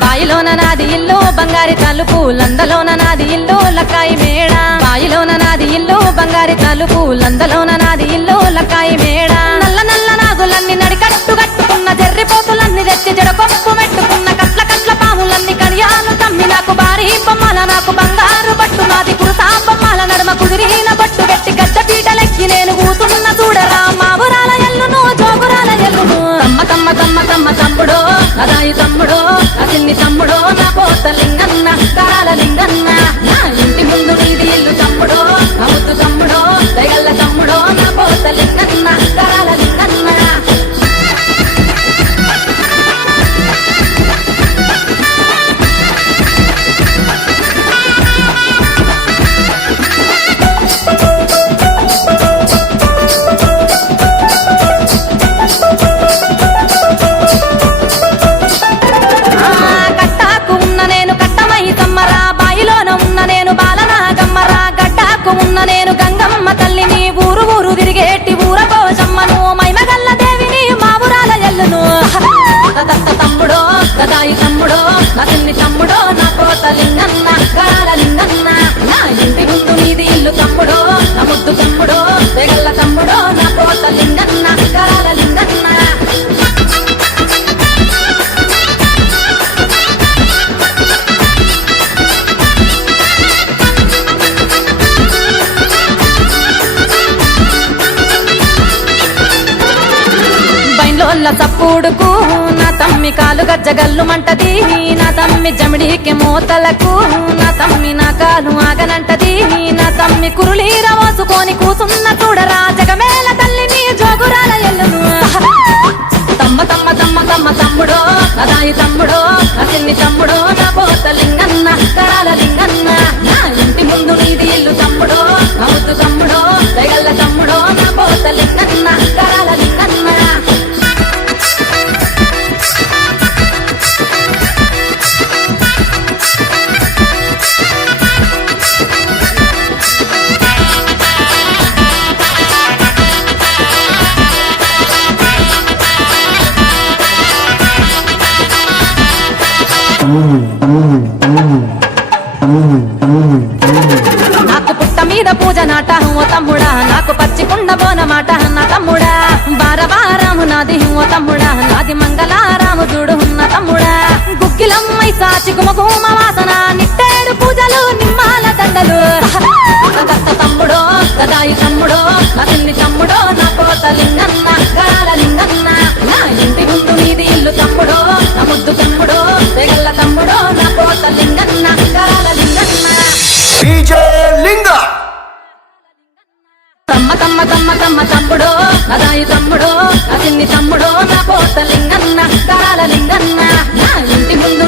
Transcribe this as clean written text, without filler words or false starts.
బాయిలోన నాది ఇల్లు బంగారి తలుపు లందలోన నాది ఇల్లు లక్కాయి మేడ బాయిలోన నాది ఇల్లు బంగారి తలుపు లందలోన నాది ఇల్లు లక్కాయి మేడ నల్ల నల్ల నాగులన్నీ నడికట్టు కట్టుకున్న జర్రిపోతులన్నీ తెచ్చి జడకొప్పు మెట్టుకున్న కట్ల కట్ల పాములన్నీ కడియాలు తమ్మి నాకు భారీ బొమ్మల నాకు బంగారు బట్టు నాది కురుసా బొమ్మల నడుమ కుదిరిన బట్టు పెట్టి గడ్డ పీటలెక్కి నేను కూతున్న చూడరా మా ఊరాల ఎల్లును జోగురాల ఎల్లును తమ్మ తమ్మ తమ్మ తమ్మ తమ్ముడో అదాయి తమ్ముడో అసిన్ని తమ్ముడో నా పోత లింగన్న కాల లింగన్న నా ఇంటి ముందు నీది ఇల్లు తమ్ముడో నా ముద్దు తమ్ముడో దయగల్ల తమ్ముడో నా పోత లింగన్న కాల లింగన్న నేను గంగమ్మ తల్లిని ఊరు ఊరు తిరిగేటి ఊర పోషమ్మను మైమగల్ల దేవిని మా ఊరాల ఎల్లును తమ్ముడో గదాయి తమ్ముడో అతన్ని తమ్ముడో నా కోత లింగన్న కాల లింగన్న నా ఇంటి ముందు నీది ఇల్లు తమ్ముడో నా ముద్దు తమ్ముడో తెగల్ల తమ్ముడో నా కోత లింగన్న కాల లింగన్న చప్పుడుకు నా తమ్మి కాలు గజ్జగల్లు మంటది నా తమ్మి జమిడికి మోతలకు నా తమ్మి నా కాలు ఆగనంటది నా తమ్మి కురులీర మోసుకొని కూసున్న చూడరా జగమేల తల్లిని జోగురాల ఎల్లును తమ్మ తమ్మ తమ్మ తమ్మ తమ్ముడో అదాయి తమ్ముడో అసిన్ని తమ్ముడో నా పోత లింగన్న కాల లింగన్న నా ఇంటి ముందు నీది ఇల్లు తమ్ముడో నా ముద్దు తమ్ముడో దయగల్ల తమ్ముడో నా పోత లింగన్న కాల లింగన్న నాకు పుట్ట మీద పూజ నాట ఓ తమ్ముడా నాకు పచ్చికుండ బోనమాట నా తమ్ముడా బారవారాము నాది ఓ తమ్ముడా నాది మంగళారాము చూడు ఉన్న తమ్ముడా గుక్కిలమ్మై సాచి గుమగుమ వాసన నిట్టేడు పూజలు నిమ్మాల దండలు తమ్ముడో గదాయి తమ్ముడో అతన్ని తమ్ముడో నా కోత లింగన్న కాల లింగన్న నా ఇంటి ముందు నీది ఇల్లు తమ్ముడో నా ముద్దు తమ్ముడో తెగల్ల తమ్ముడో నా కోత లింగన్న కాల లింగన్న తమ్మ తమ్మ తమ్మ తమ్మ తమ్ముడో అదాయి తమ్ముడో అసిన్ని తమ్ముడో నా కోత లింగన్న కాల లింగన్న నా ఇంటి ముందు